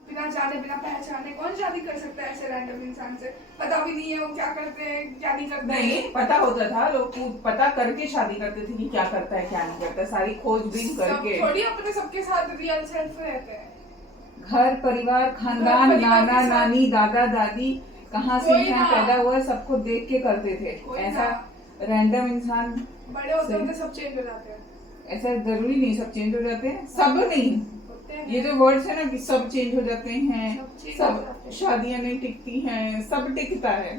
बिना जाने बिना पहचाने कौन शादी कर सकता है ऐसे रैंडम इंसान से? पता भी नहीं है वो क्या करते हैं क्या नहीं करते। नहीं पता होता था, लोग पता करके शादी करते थे कि क्या करता है क्या नहीं करता, सारी खोजबीन करके। थोड़ी अपने सबके साथ रियल सेल्फ रहते हैं। घर परिवार खानदान, नाना नानी दादा दादी कहाँ से क्या पैदा हुआ सबको देख के करते थे। ऐसा रैंडम इंसान बड़े होते होते सब चेंज हो जाते हैं। ऐसा जरूरी नहीं सब चेंज हो जाते हैं, सब नहीं। ये जो वर्ड्स है ना कि सब चेंज हो जाते हैं, सब शादियां नहीं टिकती हैं, सब टिकता है।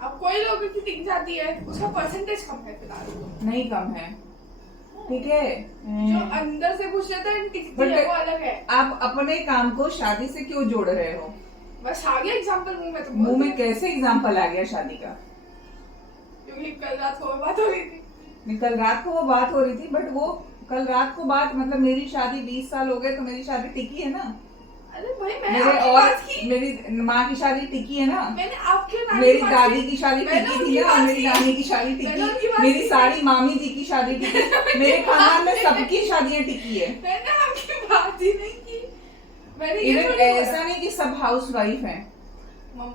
अब कोई लोगों की टिक जाती है, उसका परसेंटेज कम है फिलहाल। नहीं कम है, ठीक है। जो अंदर से पूछ लेते हैं टिकती है वो अलग है। आप अपने काम को शादी से क्यों जोड़ रहे हो? बस आ गया एग्जाम्पल मुंह में तो मुंह में कैसे एग्जाम्पल आ गया शादी का? क्योंकि कल रात को बात हो रही थी। कल रात को वो बात हो रही थी, बट वो कल रात को बात मतलब मेरी शादी 20 साल हो गए तो मेरी शादी टिकी है ना। अरे भाई मैं मेरे आपकी और बात की। मेरी माँ की शादी टिकी है ना। मैंने आपके नाम मेरी की दादी की शादी टिकी थी ना, मेरी नानी की शादी टिकी, मेरी सारी मामी जी की शादी टिकी, मेरे खानदान में सबकी शादियां टिकी है। मैंने आपकी बात ही नहीं की। मैंने ये इवन ऐसा नहीं कि सब हाउस वाइफ है,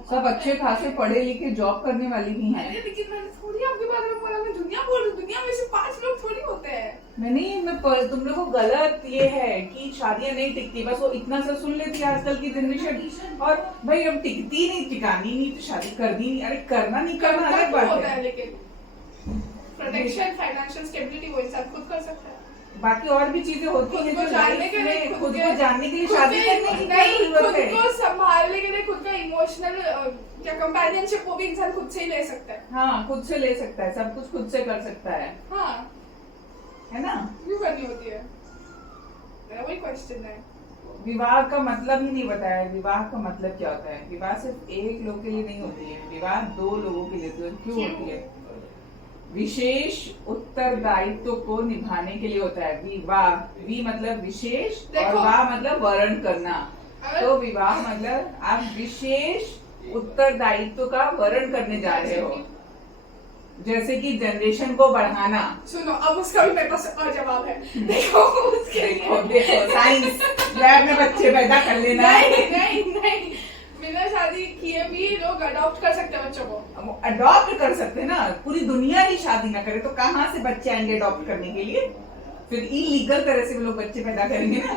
सब अच्छे खासे पढ़े लिखे जॉब करने वाली भी हैं। लेकिन मैंने थोड़ी आपके बारे में बोला, मैं दुनिया बोल रही हूँ। दुनिया में से 5 लोग थोड़ी होते हैं। मैं तुम लोगों को गलत ये है कि शादियां नहीं टिकती, बस वो इतना सा सुन लेती है आजकल की जनरेशन। और भाई अब टिकती नहीं, टिकानी नहीं तो शादी कर दी नहीं। अरे करना नहीं करना अलग बात है, लेकिन प्रोटेक्शन फाइनेंशियल स्टेबिलिटी वो इंसान खुद कर सकता है। बाकी और भी चीजें होती हैं जो लाइफ में खुद को जानने के लिए खुद शादी करने की क्या जरूरत है। खुद को संभालने के लिए खुद का इमोशनल क्या कंपेनियनशिप वो भी इंसान खुद से ही ले सकता है। हाँ खुद से ले सकता है, सब कुछ खुद से कर सकता है। हाँ है ना, क्यों करनी होती है? मेरा वही क्वेश्चन है। विवाह का मतलब ही नहीं बताया। विवाह का मतलब क्या होता है? विवाह सिर्फ एक लोग के लिए नहीं होती है, विवाह 2 लोगों के लिए क्यों होती है? विशेष उत्तरदायित्व को निभाने के लिए होता है विवाह। वी मतलब विशेष और वाह मतलब वर्ण करना। तो विवाह मतलब आप विशेष उत्तरदायित्व का वर्ण करने जा रहे हो, जैसे कि जनरेशन को बढ़ाना। सुनो अब उसका भी मेरे पास और जवाब है। देखो देखो साइंस लैब में बच्चे पैदा कर लेना। नहीं बिना शादी किए भी लोग अडॉप्ट कर सकते हैं बच्चों को। अडॉप्ट कर सकते हैं ना, पूरी दुनिया ही शादी ना करे तो कहाँ से बच्चे आएंगे अडॉप्ट करने के लिए? फिर इलीगल तरह से लोग बच्चे पैदा करेंगे ना,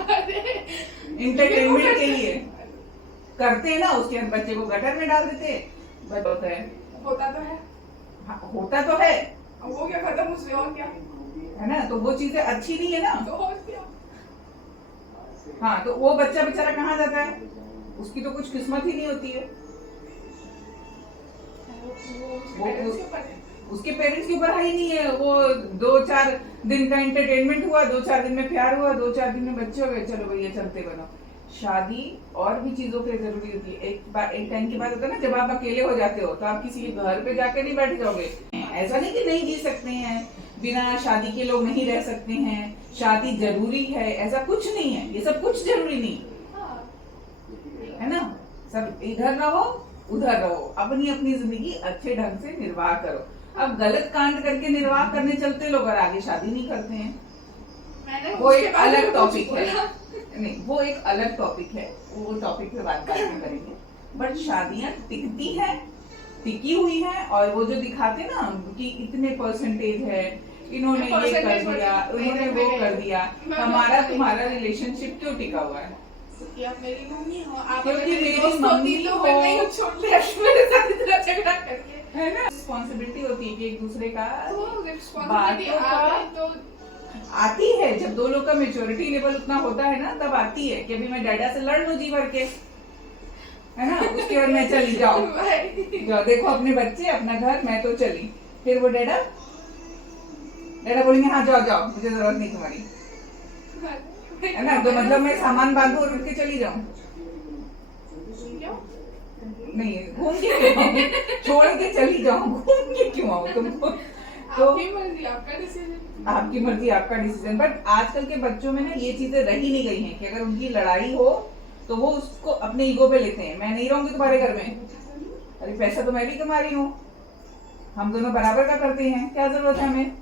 इंटरटेनमेंट के लिए करते हैं ना। उसके बाद बच्चे को गटर में डाल देते होता है। होता तो है। हाँ, होता तो है। अब वो क्या खत्म उसमें और क्या है ना, तो वो चीजें अच्छी नहीं है ना। तो और क्या। हाँ तो वो बच्चा बेचारा कहाँ जाता है? उसकी तो कुछ किस्मत ही नहीं होती है। उसके पेरेंट्स के ऊपर है ही नहीं है। वो 2-4 दिन का एंटरटेनमेंट हुआ, 2-4 दिन में प्यार हुआ, 2-4 दिन में बच्चे हो गए, चलो भैया चलते बनो। शादी और भी चीजों पे जरूरी होती है। एक टाइम के बाद होता है ना, जब आप अकेले हो जाते हो तो आप किसी के घर पे जाके नहीं बैठ जाओगे। ऐसा नहीं कि नहीं जी सकते हैं, बिना शादी के लोग नहीं रह सकते हैं, शादी जरूरी है, ऐसा कुछ नहीं है। ये सब कुछ जरूरी नहीं है ना। सब इधर रहो उधर रहो, अपनी अपनी जिंदगी अच्छे ढंग से निर्वाह करो। अब गलत कांड करके निर्वाह करने चलते लोग और आगे शादी नहीं करते हैं। वो एक अलग टॉपिक है। नहीं वो एक अलग टॉपिक है, वो टॉपिक पे बात करेंगे। बट शादियां टिकती हैं, टिकी हुई हैं। और वो जो दिखाते ना कि इतने परसेंटेज है, इन्होंने ये कर दिया, उन्होंने वो कर दिया, हमारा तुम्हारा रिलेशनशिप क्यों टिका हुआ है? आप मेरी मम्मी हो, आप क्योंकि मेरी मम्मी हो, मेरे साथ इतना झगड़ा करके है ना। रिस्पॉन्सिबिलिटी होती है कि एक दूसरे का तो आती है। जब 2 लोग का मेच्योरिटी लेवल उतना होता है ना, तब आती है कि अभी मैं डैडा से लड़ लूं जी भर के, है ना। उसके बाद मैं चली जाओ देखो अपने बच्चे अपना घर, मैं तो चली। फिर वो डैडा बोलेंगे हाँ जाओ मुझे जरूरत नहीं तुम्हारी, है ना। तो मतलब मैं सामान बांधू और उठ के चली जाऊं? नहीं घूम के क्यों आऊं? छोड़ के चली जाऊं, घूम के क्यों आऊं तुमको? तो आपकी मर्जी आपका डिसीजन। आपकी मर्जी आपका डिसीजन। बट आजकल के बच्चों में ना ये चीजें रही नहीं गई हैं कि अगर उनकी लड़ाई हो तो वो उसको अपने ईगो पे लेते हैं। मैं नहीं रहूंगी तुम्हारे घर में, अरे पैसा तो मैं भी कमा रही हूँ, हम दोनों बराबर का करते हैं, क्या जरूरत है हमें?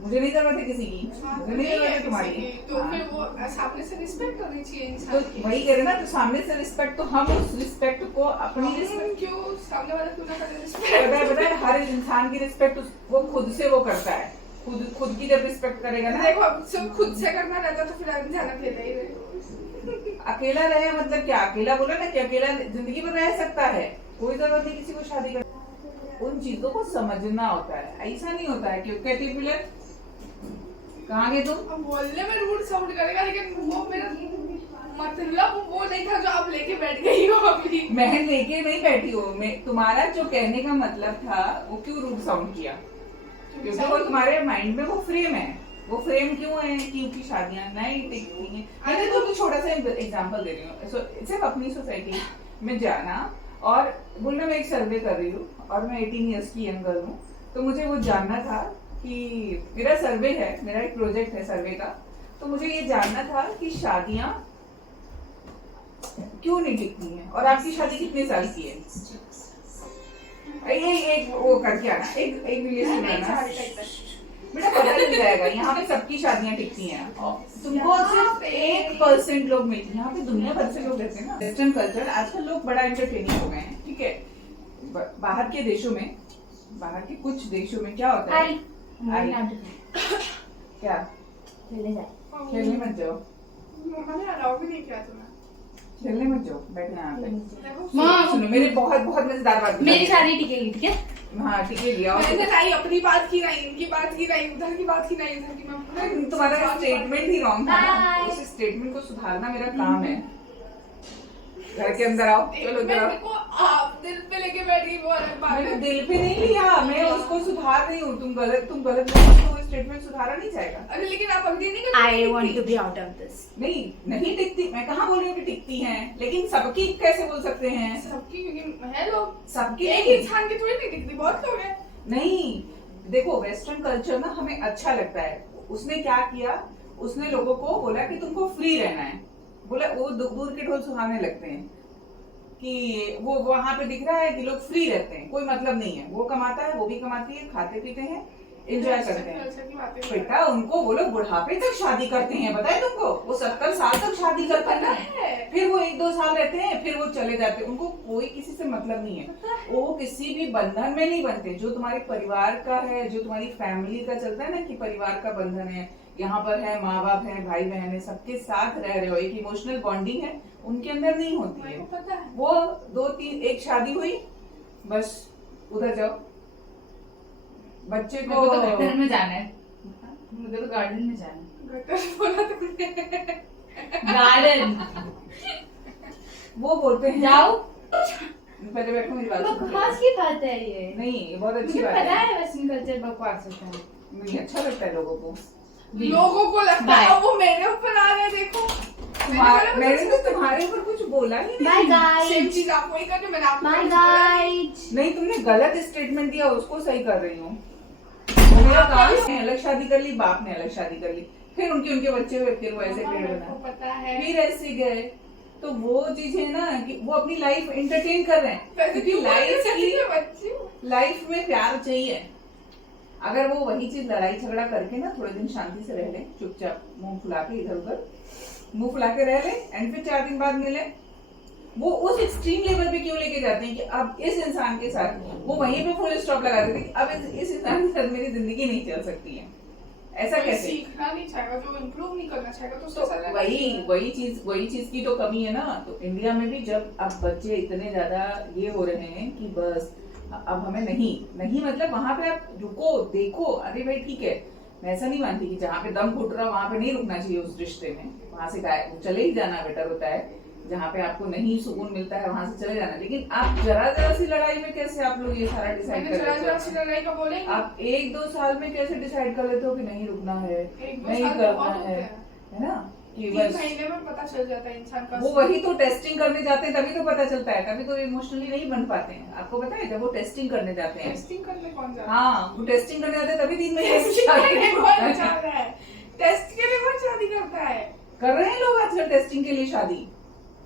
मुझे नहीं जरूरत है किसी की, मुझे नहीं जरूरत है तुम्हारी। तो फिर वो सामने से रिस्पेक्ट करनी चाहिए तो इंसान की। वही कह रहे ना, तो सामने से रिस्पेक्ट, तो हम उस रिस्पेक्ट को अपनी रिस्पेक्ट, क्यों सामने वाला क्यों ना करे रिस्पेक्ट? पता है हर इंसान की रिस्पेक्ट वो खुद से वो करता है, खुद की जब रिस्पेक्ट करेगा ना। देखो अब सब खुद से करना रहता तो फिर इंसान अकेला ही रहेगा। अकेला रहे मतलब क्या, अकेला बोला ना कि अकेला जिंदगी में रह सकता है, कोई जरूरत नहीं किसी को शादी कर। उन चीजों को समझना होता है, ऐसा नहीं होता है कि कैटरपिलर कहाँ गए तुम। अब बोलने में रूड साउंड करेगा, लेकिन वो मेरा मतलब वो नहीं था जो आप लेके बैठ गई हो अभी। मैं लेके नहीं बैठी हूँ, मैं तुम्हारा जो कहने का मतलब था वो क्यों रूड साउंड किया, क्योंकि वो तुम्हारे माइंड में वो फ्रेम है। वो फ्रेम क्यों है, क्योंकि शादियां नहीं टिकती हैं। मैं तो छोटा सा एग्जांपल दे रही हूँ, सिर्फ अपनी सोसाइटी में जाना और बोलना, मैं एक सर्वे कर रही हूँ और मैं 18 इयर्स की यंग गर्ल हूँ, तो मुझे वो जानना था कि मेरा सर्वे है, मेरा एक प्रोजेक्ट है सर्वे का, तो मुझे ये जानना था कि शादियां क्यों नहीं टिकती हैं और आपकी शादी कितने साल की है। एक वो करके आना, एक रिलेशन बनाना, बेटा पता चल जाएगा। यहाँ पे सबकी शादियां टिकती हैं, तुमको सिर्फ 1% लोग मिलते हैं, यहाँ पे दुनिया भर से लोग रहते हैं ना। वेस्टर्न कल्चर आजकल लोग बड़ा एंटरटेनिंग हो गए हैं, ठीक है। बाहर के देशों में, बाहर के कुछ देशों में क्या होता है, क्या खेलने मत जाओ, मैंने अलाउ भी नहीं किया तुम्हें खेलने मत जाओ, बैठना यहाँ पे। माँ, सुनो मेरे बहुत बहुत मजेदार बात मेरी शादी टिकेगी, ठीक है। हाँ टिकेगी। मैंने नहीं अपनी बात की, नहीं इनकी बात की, नहीं उधर की बात की, नहीं इधर की। मैं तुम्हारा स्टेटमेंट ही रॉन्ग था ना, Bye. उस स्टेटमेंट को सुधारना मेरा काम है। घर के अंदर आओ, चलो इधर आओ। को आप दिल पे लेके बैठ गई, वो अलग बात मैंने है। दिल पे नहीं लिया, मैं उसको सुधार रही हूँ। तुम गलत नहीं, तो स्टेटमेंट सुधारा नहीं जाएगा। अरे लेकिन आप अग्री नहीं करते। I want to be out of this. नहीं टिकती, मैं कहाँ बोल रही हूँ कि टिकती हैं, लेकिन सबकी कैसे बोल सकते हैं। सबकी, क्योंकि है लोग, सबकी एक नहीं। इंसान की थोड़ी नहीं टिकती, बहुत लोग हैं। नहीं देखो, वेस्टर्न कल्चर ना हमें अच्छा लगता है। उसने क्या किया, उसने लोगों को बोला कि तुमको फ्री रहना है। बोला वो दूर के ढोल सुहाने लगते हैं कि वो वहां पे दिख रहा है कि लोग फ्री रहते हैं, कोई मतलब नहीं है। वो कमाता है, वो भी कमाती है, खाते पीते हैं, एंजॉय करते हैं। बेटा उनको वो लोग बुढ़ापे तक शादी करते हैं, बताए तुमको। वो 70 साल तक शादी करते हैं ना, फिर वो 1-2 साल रहते हैं, फिर वो चले जाते हैं। उनको कोई किसी से मतलब नहीं है, वो किसी भी बंधन में नहीं बनते। जो तुम्हारे परिवार का है, जो तुम्हारी फैमिली का चलता है ना कि परिवार का बंधन है, यहाँ पर है, माँ बाप है, भाई बहन है, सबके साथ रह रहे हो, एक इमोशनल बॉन्डिंग है, उनके अंदर नहीं होती है। वो 2-3 एक शादी हुई, बस उधर जाओ, बच्चे को गार्डन में जाना है, मुझे तो गार्डन में जाना है। गार्डन वो बोलते हैं जाओ। पहले बैठो, मेरी बात सुनो। बकवास की बात है ये। नहीं ये बहुत अच्छी मुझे बात पता है। है वेस्टर्न कल्चर बकवास होता है। नहीं अच्छा लगता है लोगों को। लोगों को लगता है, अब वो मेरे ऊपर आ गए, देखो। मैंने तो तुम्हारे ऊपर कुछ बोला ही बाय नहीं। सेम गाइस, चीज आपको ही करनी, मैंने आपको बाय कुछ बोला नहीं। गाइस। नहीं तुमने गलत स्टेटमेंट दिया, उसको सही कर रही हूँ। मेरा काम है, अलग शादी कर ली, बाप ने अलग शादी कर ली, फिर उनके बच्चे हुए, फिर वो ऐसे पेड़ मेरे बना, को पता है। फिर ऐसे गए। तो वो चीज है ना कि वो अपनी लाइफ एंटरटेन कर रहे हैं, वैसे क्योंकि क्यों लाइफ बोलते की हैं बच्ची? लाइफ में प्यार चाहिए। अगर वो वही चीज लड़ाई झगड़ा करके ना थोड़े दिन शांति से रह ले, चुपचाप मुंह फुला के, इधर उधर मुंह फुला के रह ले, एंड फिर 4 दिन बाद मिले, वो उस एक्सट्रीम लेवल पे क्यों लेके जाते हैं कि अब इस इंसान के साथ, वो वहीं पे फुल स्टॉप लगा देते हैं कि अब इस इंसान के साथ मेरी जिंदगी नहीं चल सकती है। ऐसा कोई कैसे? सीखना नहीं चाहेगा, जो इम्प्रूव नहीं करना चाहेगा, तो उसके तो साथ वही चीज की तो कमी है ना। तो इंडिया में भी जब अब बच्चे इतने ज्यादा ये हो रहे हैं कि बस अब हमें नहीं मतलब वहां पे आप रुको, देखो, अरे भाई ठीक है, मैं ऐसा नहीं मानती कि जहाँ पे दम घुट रहा वहां पे नहीं रुकना चाहिए उस रिश्ते में, वहां से चले ही जाना बेटर होता है। जहाँ पे आपको नहीं सुकून मिलता है वहां से चले जाना। लेकिन आप जरा सी लड़ाई में कैसे आप लोग ये सारा डिसाइड कर लेते हो? लड़ाई का बोलेंगे। आप 1-2 साल में कैसे डिसाइड कर लेते हो कि नहीं रुकना है, 1-2 नहीं साल करना बहुत होते है हैं। ना? कि 3 बस महीने में पता चल जाता है इंसान का। वो वही तो टेस्टिंग करने जाते हैं, तभी तो पता चलता है, तभी तो इमोशनली नहीं बन पाते हैं। आपको पता है जब वो टेस्टिंग करने जाते हैं, टेस्टिंग करने कौन जाता है? हाँ वो टेस्टिंग करने जाते हैं तभी 3 महीने से टेस्ट शादी करने होता कौन है। जाता है? टेस्ट के लिए कौन शादी करता है? कर रहे हैं लोग आजकल टेस्टिंग के लिए शादी,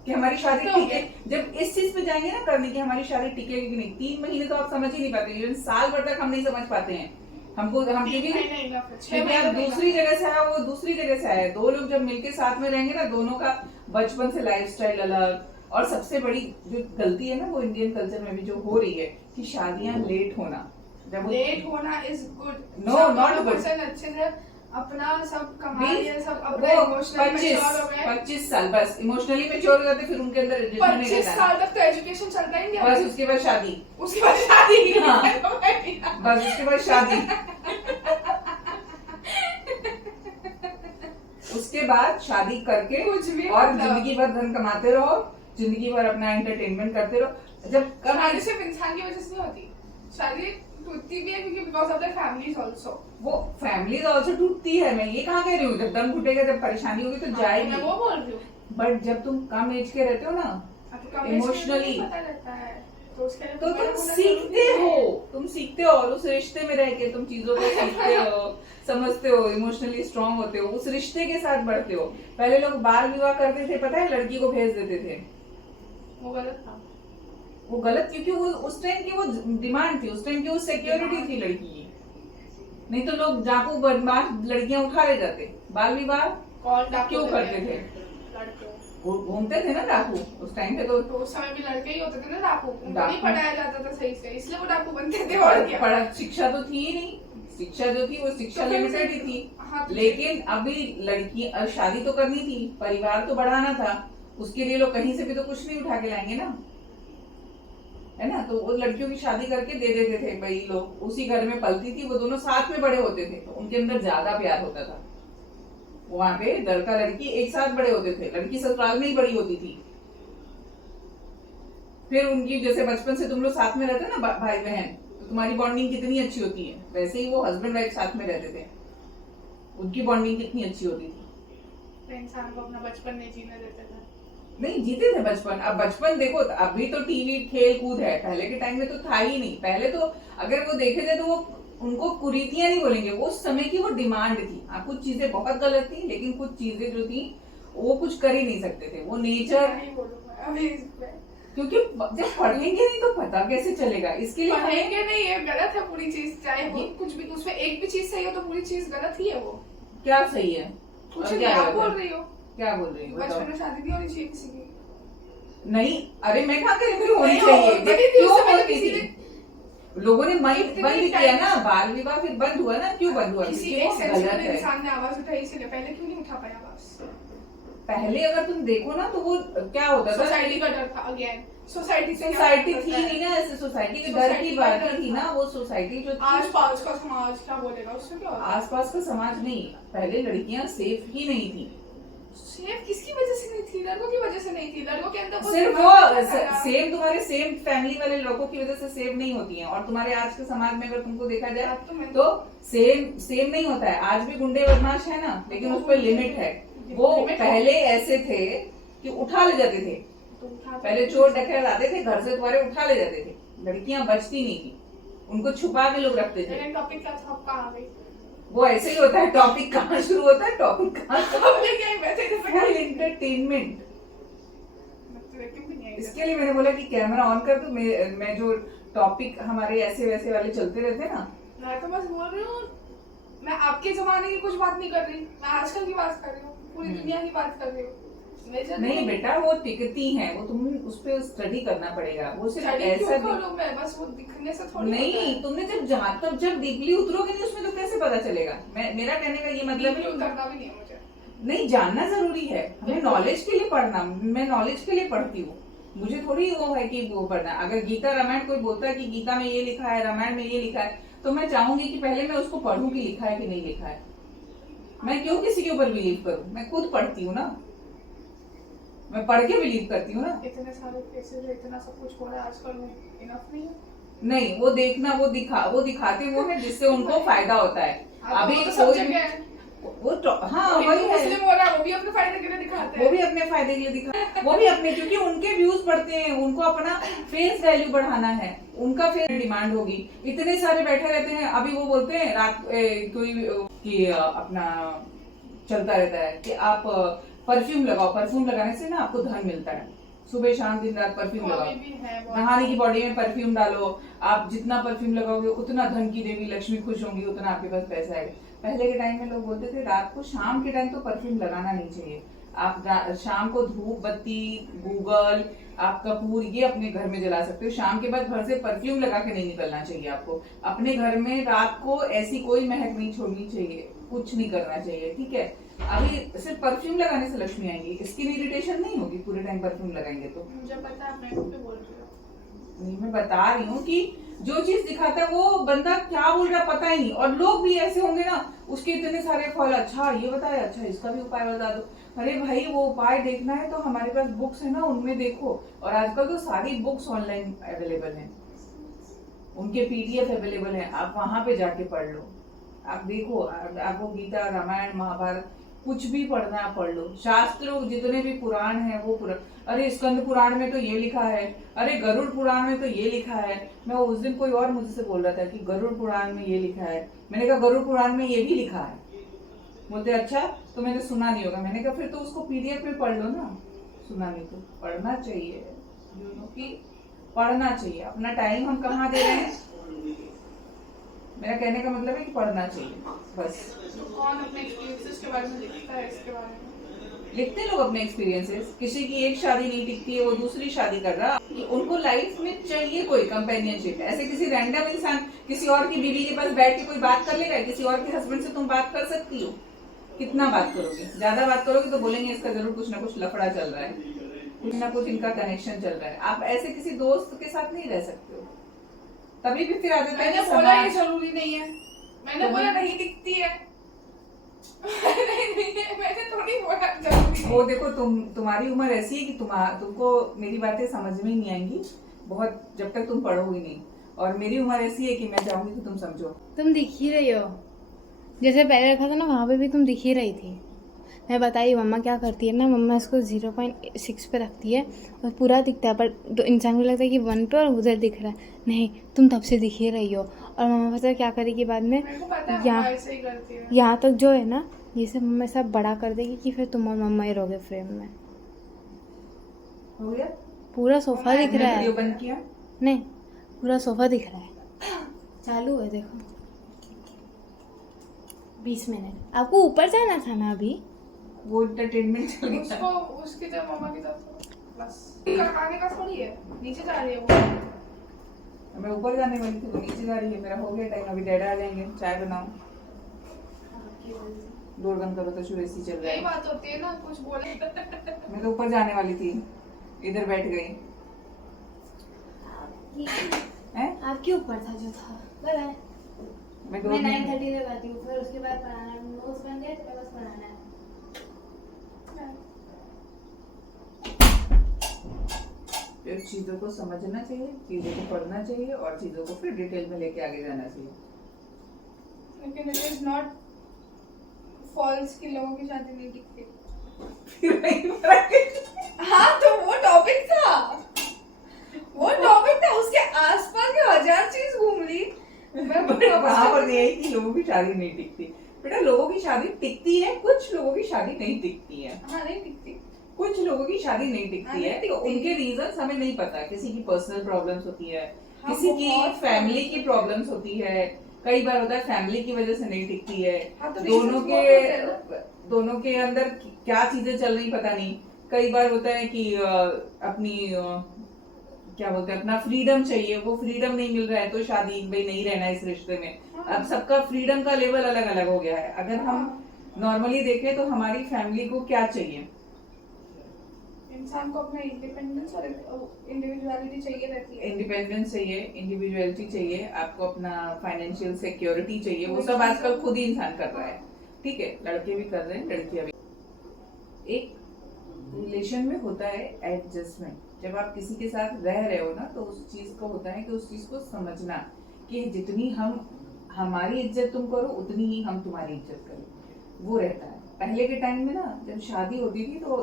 कि हमारी शादी तो टिके। जब इस चीज पे जाएंगे ना करने की हमारी शादी टिकेगी कि नहीं, 3 महीने तो आप समझ ही नहीं पाते, इवन साल भर तक हम नहीं समझ पाते हैं हम क्योंकि नहीं ना फिर 6 क्योंकि महीने आप दूसरी जगह से आए, वो दूसरी जगह से आए, दो लोग जब मिलके साथ में रहेंगे ना, दोनों का बचपन से लाइफस्टाइल अलग। और सबसे बड़ी जो गलती है ना वो इंडियन कल्चर में भी जो हो रही है कि शादियां लेट होना, जब लेट होना is good. No, not good. अच्छे से अपना सब कमा लिया, सब वो अपना इमोशनली मैच्योर हो गए। 25 साल बस इमोशनली मैच्योर हो जाते, फिर उनके अंदर adjustment नहीं 25 रहता। साल तक तो एजुकेशन चलता ही नहीं, बस उसके बाद शादी, उसके बाद शादी। हाँ। बस उसके बाद शादी, उसके बाद शादी करके कुछ भी और मतलब। जिंदगी भर धन कमाते रहो, जिंदगी भर अपना एंटरटेनमेंट करते रहो। जब शादी सिर्फ इंसान की वजह से नहीं होती, शादी टूटती भी है क्योंकि because of their families also. वो फैमिली ऑल्सो टूटती है, मैं ये कहाँ कह रही हूँ, जब दम घुटेगा, जब परेशानी होगी तो मैं जाएगी। वो बोल रही हूँ। बट जब तुम कम एज के रहते हो ना, आपको Emotionally. पता रहता है तो उसके लिए तो तुम्हें तुम होना सीखते जरूरी हो, है। तुम सीखते हो, और उस रिश्ते में रह के तुम चीजों को सीखते हो, समझते हो, इमोशनली स्ट्रांग होते हो, उस रिश्ते के साथ बढ़ते हो। पहले लोग बाल विवाह करते थे, पता है, लड़की को भेज देते थे। वो गलत था। वो गलत क्योंकि वो उस टाइम की वो डिमांड थी, उस टाइम की वो सिक्योरिटी थी लड़की की। नहीं तो लोग डाकू बदमाश लड़कियां उठा ले जाते। बाल विवाह कौन डाकू क्यों करते थे? लड़के। वो घूमते थे ना डाकू उस टाइम पे, तो तो उस समय भी लड़के ही होते थे ना डाकू, उनको डाकू। नहीं पढ़ाया जाता था सही से, इसलिए वो डाकू बनते थे। और क्या? पढ़ा शिक्षा तो थी ही नहीं, शिक्षा जो थी वो शिक्षा तो फिर लिमिटेड ही से- थी। हाँ, तो लेकिन अभी लड़की शादी तो करनी थी, परिवार तो बढ़ाना था, उसके लिए लोग कहीं से भी तो कुछ नहीं उठा के लाएंगे ना, है ना। तो वो लड़कियों की शादी करके दे देते थे भाई, लोग उसी घर में पलती थी, वो दोनों साथ में बड़े होते थे, तो उनके अंदर ज्यादा प्यार होता था। वहां पे लड़का लड़की एक साथ बड़े होते थे, लड़की ससुराल में ही बड़ी होती थी। फिर उनकी जैसे बचपन से तुम लोग साथ में रहते ना भाई बहन, तो तुम्हारी बॉन्डिंग कितनी अच्छी होती है, वैसे ही वो हस्बैंड वाइफ साथ में रहते थे, उनकी बॉन्डिंग कितनी अच्छी होती थी। तो इंसान को अपना बचपन नहीं जीने देते थे। नहीं जीते थे बचपन। अब बचपन देखो, अभी तो टीवी खेल कूद है, पहले के टाइम में तो था ही नहीं। पहले तो अगर वो देखे जाए तो वो उनको कुरीतियां नहीं बोलेंगे, वो उस समय की वो डिमांड थी। कुछ चीजें बहुत गलत थी, लेकिन कुछ चीजें जो थी वो कुछ कर ही नहीं सकते थे, वो नेचर। नहीं बोलूंगा अभी इस पे। क्योंकि जब पढ़ेंगे नहीं तो पता कैसे चलेगा, इसके लिए हमें पढ़ेंगे नहीं, ये गलत है पूरी चीज, चाहे वो ये- कुछ भी उसमें एक भी चीज सही हो तो पूरी चीज गलत ही है वो। क्या सही है कुछ और नहीं, क्या आप गलत बोल है? रही हो क्या बोल रही हो बचपन बताओ। में शादी नहीं होनी चाहिए किसी की। नहीं, अरे मैं कहा कह रही हूँ होनी नहीं, चाहिए, होती थी, क्यों उस समय होती किसी थी? लोगों ने इतनी बंद किया टाइम- ना, बाल विवाह फिर बंद हुआ ना, क्यों बंद हुआ? किसी क्योंकि एक वो सेंसिबल गलत है। इंसान ने आवाज उठाई इसीलिए, पहले क्यों नहीं उठा पाया आवाज? पहले अगर तुम देखो ना तो वो क्या होता था, सोसाइटी का डर था, अगेन सोसाइटी से सोसाइटी थी नहीं ना, ऐसे सोसाइटी के डर की बात ही थी ना, वो सोसाइटी जो थी आस पास का समाज क्या बोलेगा उससे, क्या होगा? आसपास का समाज नहीं, पहले लड़कियां सेफ ही नहीं थी। सेफ किसकी वजह से नहीं थी? लड़कों की वजह से नहीं थी। लड़कों के अंदर सिर्फ दिमाग वो नहीं था। सेम तुम्हारे सेम फैमिली वाले लोगों की वजह से सेव नहीं होती हैं। और तुम्हारे आज के समाज में अगर तुमको देखा जाए बात तो मैं- तो सेम नहीं होता है। आज भी गुंडे बदमाश है ना, लेकिन उस पर लिमिट है। वो लिमिट है। पहले ऐसे थे कि उठा ले जाते थे, तो उठा- पहले चोर डकैत आते थे घर से, तुम्हारे उठा ले जाते थे, लड़कियां बचती नहीं थी, उनको छुपा के लोग रखते थे। मेरा टॉपिक क्या था, कहाँ आ गई? वो ऐसे ही होता है, टॉपिक कहाँ शुरू होता है, टॉपिक कहाँ अब लेके आई वैसे ही तो फुल एंटरटेनमेंट। मतलब भी नहीं आई। इसके लिए मैंने बोला कि कैमरा ऑन कर दो, मैं जो टॉपिक हमारे ऐसे वैसे वाले चलते रहते हैं ना, मैं तो बस बोल रही हूँ, मैं आपके जमाने की कुछ बात नहीं कर रही, मैं आजकल की बात कर रही हूँ, पूरी दुनिया की बात कर रही हूँ। मेजर नहीं बेटा वो टिकती हैं, वो तुम उस पर स्टडी करना पड़ेगा। वो सिर्फ ऐसा मैं बस वो दिखने से थोड़ी नहीं, तुमने जब डीपली उतरोगे नहीं उसमें तो कैसे पता चलेगा। मेरा कहने का ये मतलब है उतरना भी नहीं है मुझे। नहीं, जानना जरूरी है, हमें नॉलेज के लिए पढ़ना, मैं नॉलेज के लिए पढ़ती हूँ, मुझे थोड़ी वो है कि वो पढ़ना। अगर गीता रामायण कोई बोलता है कि गीता में ये लिखा है, रामायण में ये लिखा है, तो मैं चाहूंगी कि पहले मैं उसको पढ़ूं कि लिखा है कि नहीं लिखा है। मैं क्यों किसी के ऊपर बिलीव करूं, मैं खुद पढ़ती हूँ ना, मैं पढ़ के बिलीव करती हूँ ना। इतने सारे केसेस है, इतना सब कुछ हो रहा है आजकल, इनफ नहीं है। नहीं, वो देखना, वो दिखाते वो है जिससे उनको फायदा होता है। अभी तो सब कोई जगह है। हाँ वही है, मुस्लिम हो रहा है वो भी अपने फायदे के लिए दिखाते हैं। वो भी अपने फायदे के लिए वो भी अपने, क्योंकि उनके व्यूज बढ़ते हैं, उनको अपना फेस वैल्यू बढ़ाना है, उनका फेस डिमांड होगी। इतने सारे बैठे रहते हैं, अभी वो बोलते हैं रात कोई कि अपना चलता रहता है कि आप परफ्यूम लगाओ, परफ्यूम लगाने से ना आपको धन मिलता है। सुबह शाम दिन रात परफ्यूम वो लगाओ, अभी भी है बहुत। नहाने की बॉडी में परफ्यूम डालो। आप जितना परफ्यूम लगाओगे उतना धन की देवी लक्ष्मी खुश होंगी, उतना आपके पास पैसा आएगा। पहले के टाइम में लोग बोलते थे रात को शाम के टाइम तो परफ्यूम लगाना नहीं चाहिए। आप शाम को धूप बत्ती, गूगल, आप कपूर ये अपने घर में जला सकते हो। शाम के बाद घर से परफ्यूम लगा के नहीं निकलना चाहिए आपको। अपने घर में रात को ऐसी कोई महक नहीं छोड़नी चाहिए, कुछ नहीं करना चाहिए, ठीक है। अभी सिर्फ परफ्यूम लगाने से लक्ष्मी आएंगी, स्किन इरिटेशन नहीं होगी पूरे टाइम परफ्यूम लगाएंगे तो। मुझे पता है, मैं पे बोल रही हूँ। नहीं, मैं बता रही हूँ कि जो चीज दिखाता है वो बंदा क्या बोल रहा है पता ही नहीं। और लोग भी ऐसे होंगे ना, उसके इतने सारे फल, अच्छा ये बताया, अच्छा इसका भी उपाय बता दो। अरे भाई वो उपाय देखना है तो हमारे पास बुक्स है ना, उनमें देखो। और आजकल तो सारी बुक्स ऑनलाइन अवेलेबल हैं, उनके पीडीएफ अवेलेबल हैं, आप वहां पे जाके पढ़ लो। आप देखो, आपको गीता, रामायण, महाभारत कुछ भी पढ़ना है आप पढ़ लो। शास्त्र जितने भी पुराण है वो पुराण, अरे स्कंद पुराण में तो ये लिखा है, अरे गरुड़ पुराण में तो ये लिखा है। मैं उस दिन कोई और मुझसे बोल रहा था कि गरुड़ पुराण में ये लिखा है, मैंने कहा गरुड़ पुराण में ये भी लिखा है। बोलते अच्छा तो मैंने सुना नहीं होगा। मैंने कहा फिर तो उसको पीडीएफ में पढ़ लो ना। सुना नहीं तो पढ़ना चाहिए, क्योंकि पढ़ना चाहिए। अपना टाइम हम कहाँ दे रहे हैं, मेरा कहने का मतलब है कि पढ़ना चाहिए बस। तो कौन अपने एक्सपीरियंसेस के बारे में लिखता है, इसके बारे में लिखते लोग अपने एक्सपीरियंसेस। किसी की एक शादी नहीं टिकती है, वो दूसरी शादी कर रहा। उनको लाइफ में चाहिए कोई कंपेनियनशिप। ऐसे किसी रैंडम इंसान किसी और की बीवी के पास बैठ के कोई बात कर लेगा? किसी और के हस्बैंड से तुम बात कर सकती हो? कितना बात करोगे? ज्यादा बात करोगे तो बोलेंगे इसका जरूर कुछ ना कुछ लफड़ा चल रहा है, कुछ ना कुछ इनका कनेक्शन चल रहा है। आप ऐसे किसी दोस्त के साथ नहीं रह सकते हो। तभी भी फिर आदत है मैंने कि बोला ये समाज, जरूरी नहीं है, मैंने बोला नहीं दिखती है। मैंने थोड़ी बोला जरूरी वो देखो तुम्हारी उम्र ऐसी है कि तुमको मेरी बातें समझ में ही नहीं आएंगी बहुत, जब तक तुम पढ़ोगी नहीं। और मेरी उम्र ऐसी है कि मैं चाहूंगी कि तुम समझो। तुम दिख ही रही हो, जैसे पहले रखा था ना वहाँ पे भी तुम दिख ही रही थी। मैं बताई मम्मा क्या करती है ना, मम्मा इसको 0.6 पे रखती है और पूरा दिखता है, पर तो इंसान को लगता है कि 1 पे और उधर दिख रहा है। नहीं, तुम तब से दिख ही रही हो। और मम्मा पता है क्या करेगी बाद में, मेरे को पता है मम्मा ऐसे ही करती है। यहाँ तक जो है ना ये सब मम्मा सब बड़ा कर देगी कि फिर तुम और मम्मा ही रहोगे फ्रेम में। हो गया? पूरा सोफा दिख रहा वीडियो है। बंद किया? नहीं, पूरा सोफा दिख रहा है। चालू है देखो। 20 मिनट। आपको ऊपर जाना था ना अभी? वो एंटरटेनमेंट चल गया। उसको उसकी तरफ, मम्मा की तरफ बस आगे का थोड़ी है, नीचे जा रही है वो। मैं ऊपर जाने वाली थी, वो नीचे जा रही है। मेरा हो गया टाइम, अभी डैडा आ जाएंगे, चाय बनाओ। डोर बंद करो तो शुरू एसी चल रहा यही है। बात होती है ना, कुछ बोले। मैं तो ऊपर जाने वाली थी, इधर बैठ गई। हैं? आपके ऊपर था जो था। Bye bye. मैं मैं 9:30 तक आती हूँ, फिर उसके बाद पढ़ाना है। नोट्स बन गए तो बस पढ़ाना है। फिर चीजों को समझना चाहिए, चीजों को पढ़ना चाहिए और चीजों को फिर डिटेल में लेके आगे जाना चाहिए। लेकिन इट इज नॉट फॉल्स कि लोगों की शादी नहीं टिकती। फिर वही फर्क। हाँ तो वो टॉपिक था, उसके आसपास के 1000 चीज घूम ली। मैं वहाँ पर यही कि लोगों की शादी नहीं टिकती। बेटा लोगों की शादी टिकती है, कुछ लोगों की शादी नहीं टिकती है। हाँ नहीं टिकती, कुछ लोगों की शादी नहीं टिकती है, तो उनके रीजंस हमें नहीं पता। किसी की पर्सनल प्रॉब्लम्स होती है, हाँ, किसी की बहुत फैमिली की प्रॉब्लम्स होती है। कई बार होता है फैमिली की वजह से नहीं टिकती है। हाँ, तो दोनों reasons बहुत होते हैं के दोनों के अंदर क्या चीजें चल रही पता नहीं। कई बार होता है कि अपनी क्या बोलते हैं, अपना फ्रीडम चाहिए, वो फ्रीडम नहीं मिल रहा है तो शादी भाई नहीं रहना इस रिश्ते में। अब सबका फ्रीडम का लेवल अलग अलग हो गया है। अगर हम नॉर्मली देखें तो हमारी फैमिली को क्या चाहिए? इंसान को अपना इंडिपेंडेंस और इंडिविजुअलिटी चाहिए रहती है। इंडिपेंडेंस चाहिए, इंडिविजुअलिटी चाहिए, आपको अपना फाइनेंशियल सिक्योरिटी चाहिए। वो सब आजकल खुद ही इंसान कर रहा है, ठीक है। लड़के भी कर रहे हैं, लड़कियां भी। एक रिलेशन में होता है एडजस्टमेंट। जब आप किसी के साथ रह रहे हो ना, तो उस चीज को होता है कि उस चीज को समझना कि जितनी हमारी इज्जत तुम करो उतनी ही हम तुम्हारी इज्जत करें, वो रहता है। पहले के टाइम में ना जब शादी होती थी तो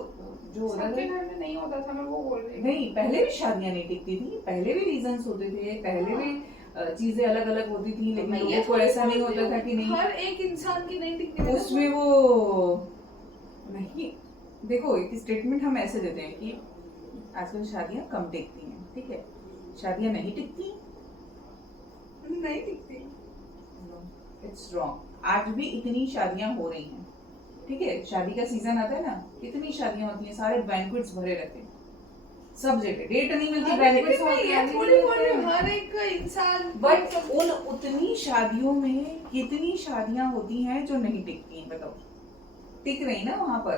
जो सबके घर में नहीं होता था, मैं वो बोल रही हूँ। नहीं, पहले भी शादियां नहीं टिकती थी, पहले भी रीजंस होते थे, पहले भी चीजें अलग अलग होती थी, लेकिन लोगों को ऐसा नहीं होता था कि नहीं हर एक इंसान की नहीं टिकती थी। उसमें वो नहीं। देखो एक स्टेटमेंट हम ऐसे देते हैं कि आजकल शादियां कम टिकती हैं, ठीक है, शादियां नहीं टिकती, नहीं दिखती। It's wrong. आज भी इतनी शादियां हो रही हैं, ठीक है, शादी का सीजन आता है ना, कितनी शादियां होती हैं, सारे बैंक्वेट्स भरे रहते हैं, सब जगह डेट नहीं मिलती, बैंक्वेट्स होते हैं, थोड़ी बोल रही हूँ, हर एक इंसान। बट उन उतनी शादियों में कितनी शादियां होती हैं जो नहीं टिकती हैं, बताओ। टिक रही ना वहां पर,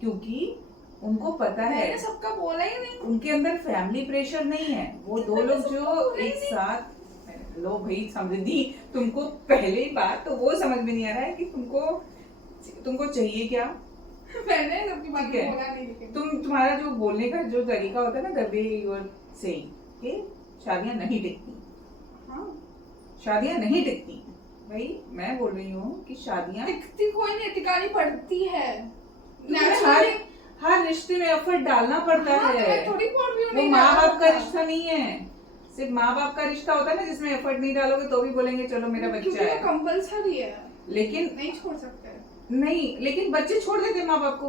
क्योंकि उनको पता है, मैंने सबका बोला ही नहीं। उनके अंदर फैमिली प्रेशर नहीं है, वो दो लोग जो एक साथ। लो भाई समृद्धि, तुमको पहले बात तो वो समझ में नहीं आ रहा है कि तुमको चाहिए क्या। मैंने सबकी बात ठीक है। बोला नहीं, लेकिन तुम्हारा जो बोलने का जो तरीका होता है ना, the way you are saying कि शादियां नहीं टिकती, हाँ, शादियां नहीं टिकती। भाई मैं बोल रही हूँ कि शादियां टिकती कोई नहीं, टिकानी पड़ती है। हर हर रिश्ते में एफर्ट डालना पड़ता हाँ, है। मैं थोड़ी बोल रही हूँ वो नहीं माँ डालना बाप का पड़ता। रिश्ता नहीं है, सिर्फ माँ बाप का रिश्ता होता है ना, जिसमें एफर्ट नहीं डालोगे तो भी बोलेंगे चलो मेरा बच्चा क्योंकि वो है, कंपल्सरी है, लेकिन नहीं छोड़ सकते। नहीं, लेकिन बच्चे छोड़ देते हैं माँ बाप को।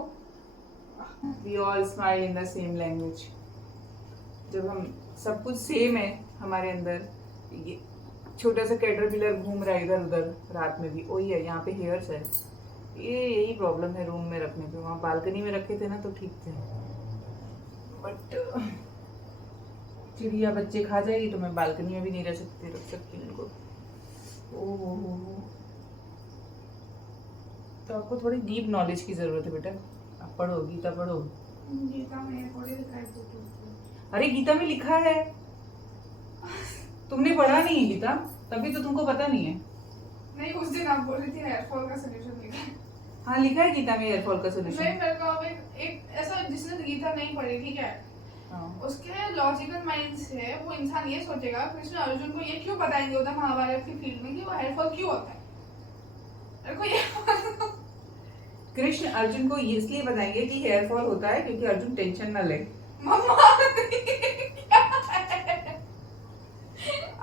We all smile in the same language। जब हम सब कुछ सेम है हमारे अंदर, ये छोटा सा कैटरपिलर घूम रहा है इधर उधर, रात में भी वही है, यहाँ पे हेयर्स है, ये यही प्रॉब्लम है रूम में रखने पे। वहाँ बालकनी में रखे थे ना तो ठीक थे, बट चिड़िया बच्चे खा जाएगी तो मैं बालकनी में भी नहीं रख सकती उनको। ओह, तो आपको थोड़ी डीप नॉलेज की जरूरत है बेटा, आप पढ़ो, गीता पढ़ो। गीता में थोड़ी लिखा है तो। अरे गीता में लिखा है, तुमने पढ़ा नहीं है गीता, तभी तो तुमको पता नहीं है। नहीं, उस दिन आप बोल रही थी हेयर फॉल का सलूशन लिखा है। हाँ लिखा है गीता में हेयर फॉल का नहीं, सोल्यूशन। मेरे को अब एक ऐसा, जिसने गीता नहीं पढ़ी, ठीक है, उसके लॉजिकल माइंड से वो इंसान ये सोचेगा कृष्ण अर्जुन को ये क्यों बताएंगे उधर महाभारत की फील्ड में कि वो हेयर फॉल क्यों होता है। मेरे को ये कृष्ण अर्जुन को इसलिए बताएंगे कि हेयर फॉल होता है क्योंकि अर्जुन टेंशन ना ले। मम्मा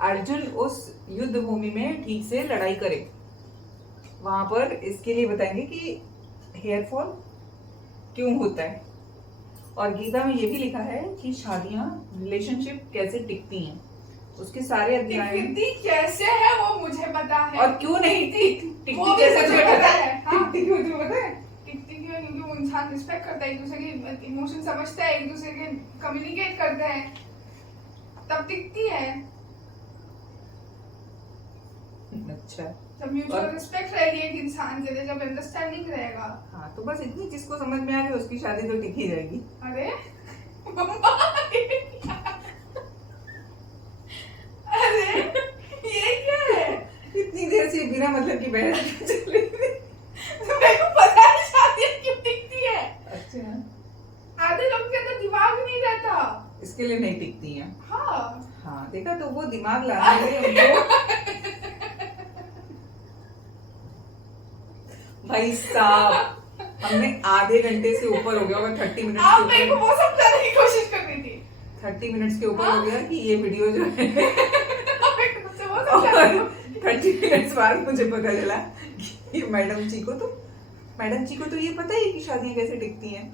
अर्जुन उस युद्ध भूमि में ठीक से लड़ाई करे, वहां पर इसके लिए बताएंगे कि हेयर फॉल क्यों होता है। और गीता में ये भी लिखा है कि शादियां, रिलेशनशिप कैसे टिकती हैं, उसके सारे अध्याय। टिकती कैसे है वो मुझे पता है, और क्यों नहीं टिकती वो भी कैसे मुझे तुम्हें पता है। हाँ, टिकती क्यों तुम्हें पता है? टिकती क्यों है? क्योंकि वो इंसान रिस्पेक्ट करता है, एक दूसरे के इमोशन समझता है, एक दूसरे के कम्युनिकेट करते हैं, तब टिकती है। अच्छा, जब म्यूचुअल रिस्पेक्ट रहेगी एक इंसान के लिए, जब अंडरस्टैंडिंग रहेगा। हाँ तो बस इतनी जिसको समझ में आ गई उसकी शादी तो टिक ही जाएगी। अरे अरे ये क्या है? इतनी देर से बिना मतलब की बहस चल रही थी। मेरे को पता है शादियां क्यों टिकती है। अच्छा, आधे लोगों के अंदर दिमाग नहीं रहता। इसके लिए नहीं टिकती हैं। हाँ, हाँ देखा, तो वो दिमाग लाने के लिए उनको भाई साहब, हमने आधे घंटे से ऊपर हो गया होगा, 30 मिनट आप मेरे को वो समझाने की कोशिश कर रही थी। 30 मिनट्स के ऊपर हो गया कि ये वीडियो जो है आप मेरे को मुझसे वो समझा रही हो। 30 मिनट्स बाद मुझे पता चला कि मैडम जी को तो ये पता ही कि शादियां कैसे टिकती हैं।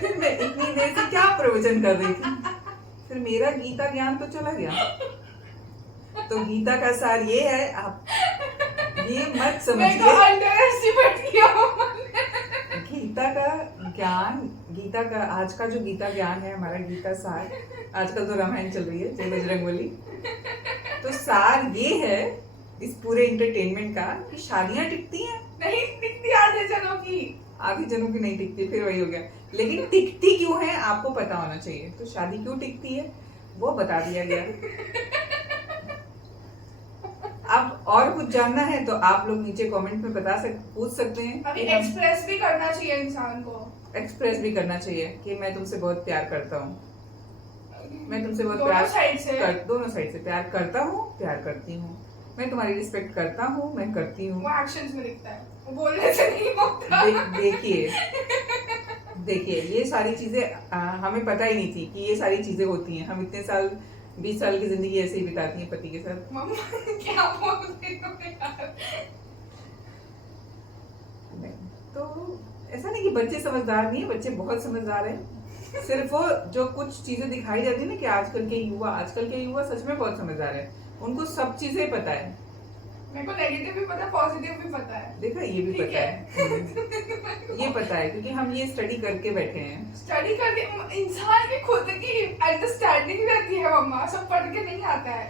फिर मैं इतनी देर से क्या प्रवचन कर रही थी, फिर मेरा गीता ज्ञान तो चला गया। तो गीता का सार ये है, आप ये मत समझिए अंडरएस्टिमेट किया गीता का आज का जो गीता ज्ञान है, हमारा गीता सार, आजकल तो रामायण चल रही है, जय बजरंगबली। तो सार ये है इस पूरे एंटरटेनमेंट का कि शादियां टिकती हैं, नहीं टिकती आधे जनों की। आधी जनों की नहीं टिकती, फिर वही हो गया। लेकिन टिकती क्यों है आपको पता होना चाहिए, तो शादी क्यों टिकती है वो बता दिया गया। अब और कुछ जानना है तो आप लोग नीचे कमेंट में पूछ सकते हैं। अभी एक्सप्रेस भी करना चाहिए इंसान को, एक्सप्रेस भी करना चाहिए कि मैं तुमसे बहुत प्यार करता हूँ, मैं तुमसे बहुत दोनों साइड से दोनों साइड से प्यार करता हूँ, प्यार करती हूँ, मैं तुम्हारी रिस्पेक्ट करता हूँ, मैं करती हूँ। वो एक्शंस में दिखता है, वो बोलने से नहीं होता। देखिए ये सारी चीजें हमें पता ही नहीं थी कि ये सारी चीजें होती हैं। हम इतने साल 20 साल की जिंदगी ऐसे ही बिताती हैं पति के साथ। मम्मा क्या बोल रही हो यार? तो ऐसा नहीं कि बच्चे समझदार नहीं है, बच्चे बहुत समझदार हैं। सिर्फ वो जो कुछ चीजें दिखाई जाती है ना कि आजकल के युवा सच में बहुत समझदार है, उनको सब चीजें पता है। मेरे को नेगेटिव भी पता है, पॉजिटिव भी पता है। देखा, ये भी ठीक पता है। ये पता है क्योंकि हम ये स्टडी करके बैठे हैं। स्टडी करके इंसान की खुद की अंडरस्टैंडिंग रहती है मम्मा, सब पढ़ के नहीं आता है।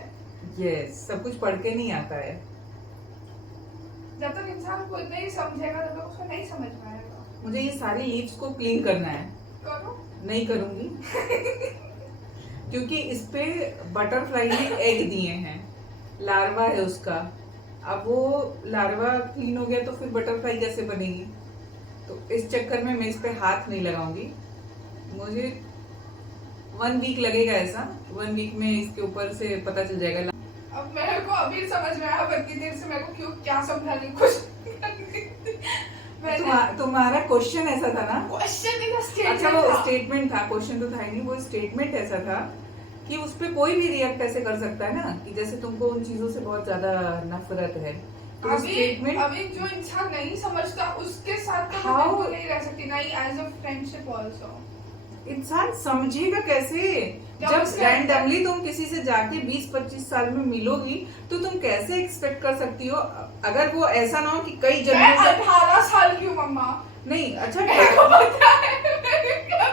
यस, सब कुछ पढ़ के नहीं आता है। जब तक इंसान खुद नहीं समझेगा तब तक उसको नहीं समझ पाएगा। मुझे ये सारी लीव्स को क्लीन करना है। करो। नहीं करूंगी क्योंकि इस पे बटरफ्लाई ने एग दिए हैं, लार्वा है उसका। अब वो लार्वा क्लीन हो गया तो फिर बटरफ्लाई कैसे बनेगी? तो इस चक्कर में मैं इस पे हाथ नहीं लगाऊंगी। मुझे 1 वीक लगेगा ऐसा, 1 वीक में इसके ऊपर से पता चल जाएगा। अब मेरे को अभी समझ में आया, इतनी देर से मेरे को क्यों क्या समझाने की कोशिश तुम्हारा क्वेश्चन ऐसा था ना? क्वेश्चन नहीं था, अच्छा, स्टेटमेंट वो था। स्टेटमेंट था, क्वेश्चन तो था ही नहीं। वो स्टेटमेंट ऐसा था कि उस पे कोई भी रिएक्ट ऐसे कर सकता है ना, कि जैसे तुमको उन चीजों से बहुत ज्यादा नफरत है, तो अभी जो इंसान नहीं समझता उसके साथ तो मैं बिल्कुल नहीं रह सकती, नहीं एज अ फ्रेंडशिप आल्सो। इंसान समझेगा कैसे? जब रैंडमली तुम किसी से जाके 20-25 साल में मिलोगी तो तुम कैसे एक्सपेक्ट कर सकती हो? अगर वो ऐसा ना हो कि कई मैं जन्मों से 18 साल की हूँ मम्मा। नहीं, अच्छा मेरे को पता है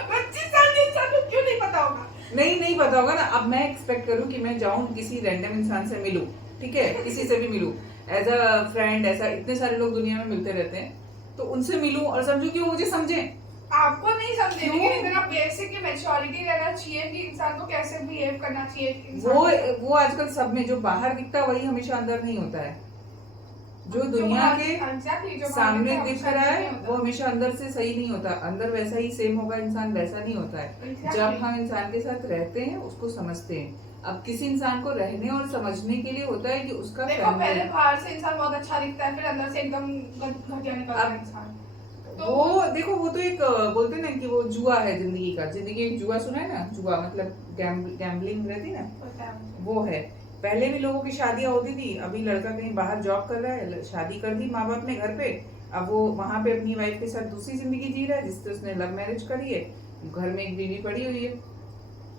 25 साल के इंसान को क्यों नहीं पता होगा? नहीं पता होगा ना। अब मैं एक्सपेक्ट करूं कि मैं जाऊं किसी रैंडम इंसान से मिलूं, ठीक है, किसी से भी मिलूं एज अ फ्रेंड, ऐसा इतने सारे लोग दुनिया में मिलते रहते हैं, तो उनसे मिलूं और समझो कि वो मुझे समझे। आपको नहीं समझे, लेकिन इतना बेसिक मैच्योरिटी रहना चाहिए कि इंसान को कैसे बिहेव करना चाहिए। वो आजकल सब में जो बाहर दिखता है वही हमेशा अंदर नहीं होता है। जो दुनिया के सामने दिख रहा है वो हमेशा अंदर से सही नहीं होता। अंदर वैसा ही सेम होगा, इंसान वैसा नहीं होता है। जब हम इंसान के साथ रहते हैं उसको समझते हैं। अब किसी इंसान को रहने और समझने के लिए होता है कि उसका देखो, पहले बाहर से इंसान बहुत अच्छा दिखता है, फिर अंदर से एकदम घटिया निकलता है इंसान। तो वो देखो, वो तो एक बोलते हैं ना कि वो जुआ है जिंदगी का। जिंदगी एक जुआ, सुना है ना? जुआ मतलब गैम्बलिंग रहती ना, वो है। पहले भी लोगों की शादियां होती थी। अभी लड़का कहीं बाहर जॉब कर रहा है, शादी कर दी माँ बाप ने घर पे, अब वो वहां पे अपनी वाइफ के साथ दूसरी जिंदगी जी रहा है जिससे उसने लव मैरिज करी है। घर में एक बीवी पड़ी हुई है,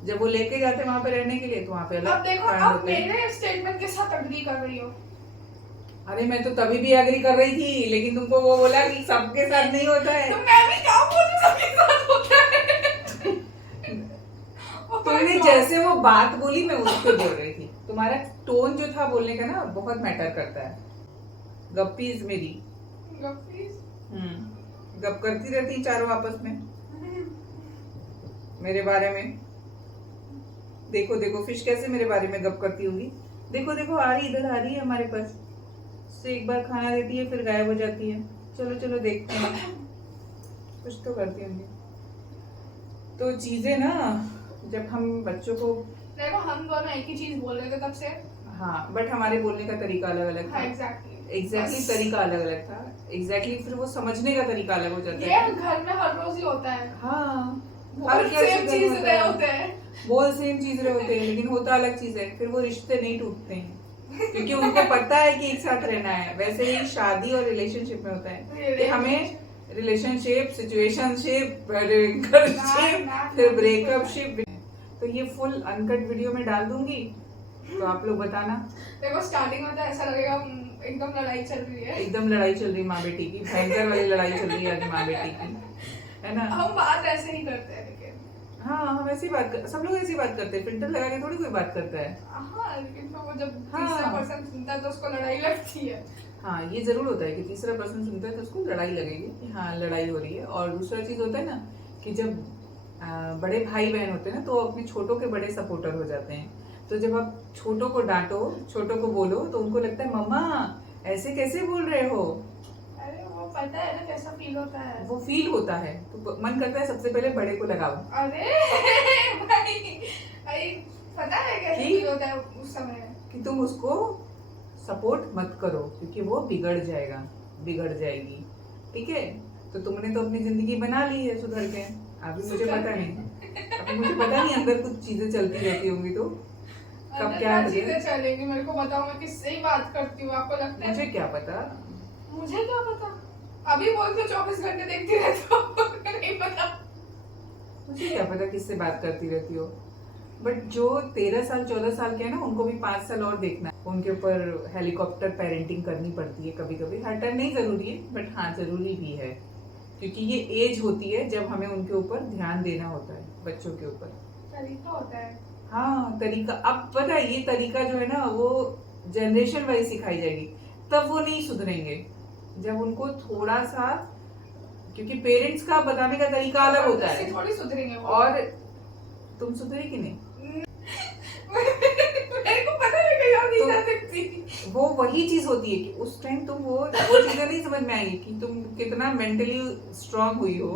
जब वो लेके जाते वहां पे रहने के लिए तो वहां पे अलग। अब देखो, अब मेरे स्टेटमेंट के साथ अग्री कर रही हो। अरे मैं तो तभी भी एग्री कर रही थी, लेकिन तुमको वो बोला कि सबके साथ नहीं होता है। तो मैं भी क्या बोलूं, सबके साथ होता है। तुमने जैसे वो बात बोली मैं उस पे बोल रही थी। तुम्हारा टोन जो था बोलने का ना बहुत मैटर करता है। गप्पीज मेरी गप करती रहती चारों आपस में मेरे बारे में। देखो देखो फिश कैसे मेरे बारे में गप करती होगी। देखो देखो आ रही, इधर आ रही है हमारे पास से, एक बार खाना देती है फिर गायब हो जाती है। चलो चलो देखते हैं, कुछ तो करती होंगी। तो चीजें ना, जब हम बच्चों को, देखो हम दोनों एक ही चीज बोल रहे थे तब से। हाँ, बट हमारे बोलने का तरीका अलग अलग था। एग्जैक्टली तरीका अलग अलग था। एग्जैक्टली फिर वो समझने का तरीका अलग हो जाता है। ये घर में हर रोज ही होता है। हाँ, हर सेम चीज रहे होते हैं, बोल सेम चीज रहे होते हैं, लेकिन होता अलग चीज है। फिर वो रिश्ते नहीं टूटते हैं क्योंकि उनको पता है कि एक साथ रहना है। वैसे ही शादी और रिलेशनशिप में होता है कि हमें रिलेशनशिप, सिचुएशनशिप, फिर ब्रेकअपशिप। तो ये फुल अनकट वीडियो में डाल दूंगी, तो आप लोग बताना। देखो स्टार्टिंग में तो ऐसा लगेगा एकदम लड़ाई चल रही है, एकदम लड़ाई चल रही माँ बेटी की, भयंकर वाली लड़ाई चल रही है आज माँ बेटी की, है ना? हम बात ऐसे ही करते हैं, लेकिन हाँ, हम ऐसी बात सब लोग ऐसी बात करते हैं। फिल्टर लगा के थोड़ी कोई बात करता है। हाँ, लेकिन तो वो जब तीसरा पर्सन सुनता है तो उसको लड़ाई लगती है। हाँ, ये जरूर होता है कि तीसरा पर्सन सुनता है तो उसको लड़ाई लगेगी कि हाँ लड़ाई हो रही है। और दूसरा चीज होता है ना कि जब बड़े भाई बहन होते हैं ना तो अपने छोटों के बड़े सपोर्टर हो जाते हैं। तो जब आप छोटों को डांटो, छोटों को बोलो, तो उनको लगता है मम्मा ऐसे कैसे बोल रहे हो। अरे वो पता है ना कैसा फील होता है, वो फील होता है तो मन करता है सबसे पहले बड़े को लगाओ। अरे भाई पता है कैसा फील होता है उस समय कि तुम उसको सपोर्ट मत करो क्योंकि वो बिगड़ जाएगा, बिगड़ जाएगी। ठीक है, तो तुमने तो अपनी जिंदगी बना ली है सुधर के। अभी मुझे पता नहीं अंदर कुछ चीजें चलती रहती होंगी तो कब क्या चीजें चलेंगी मेरे को बताओ। मैं किससे ही बात करती हूँ, आपको लगता है? मुझे क्या पता, मुझे क्या पता। अभी बोलते 24 घंटे देखती रहती हो नहीं पता। मुझे क्या पता किससे बात करती रहती हो। बट जो 13 साल 14 साल के हैं ना, उनको भी 5 साल और देखना है। उनके ऊपर हेलीकॉप्टर पेरेंटिंग करनी पड़ती है कभी कभी, हर टाइम नहीं जरूरी है, बट हाँ जरूरी भी है, क्योंकि ये एज होती है जब हमें उनके ऊपर ध्यान देना होता है, बच्चों के ऊपर। तरीका होता है। हाँ तरीका, अब पता है ये तरीका जो है ना वो जनरेशन वाइज सिखाई जाएगी, तब वो नहीं सुधरेंगे। जब उनको थोड़ा सा, क्योंकि पेरेंट्स का बताने का तरीका अलग होता है, थोड़ी सुधरेंगे वो। और तुम सुधरे कि नहीं? मेरे को पता है कि यार नहीं जा सकती। वो वही चीज होती है कि उस टाइम तुम वो चीजें नहीं समझ में आएगी कि तुम कितना मेंटली स्ट्रांग हुई हो,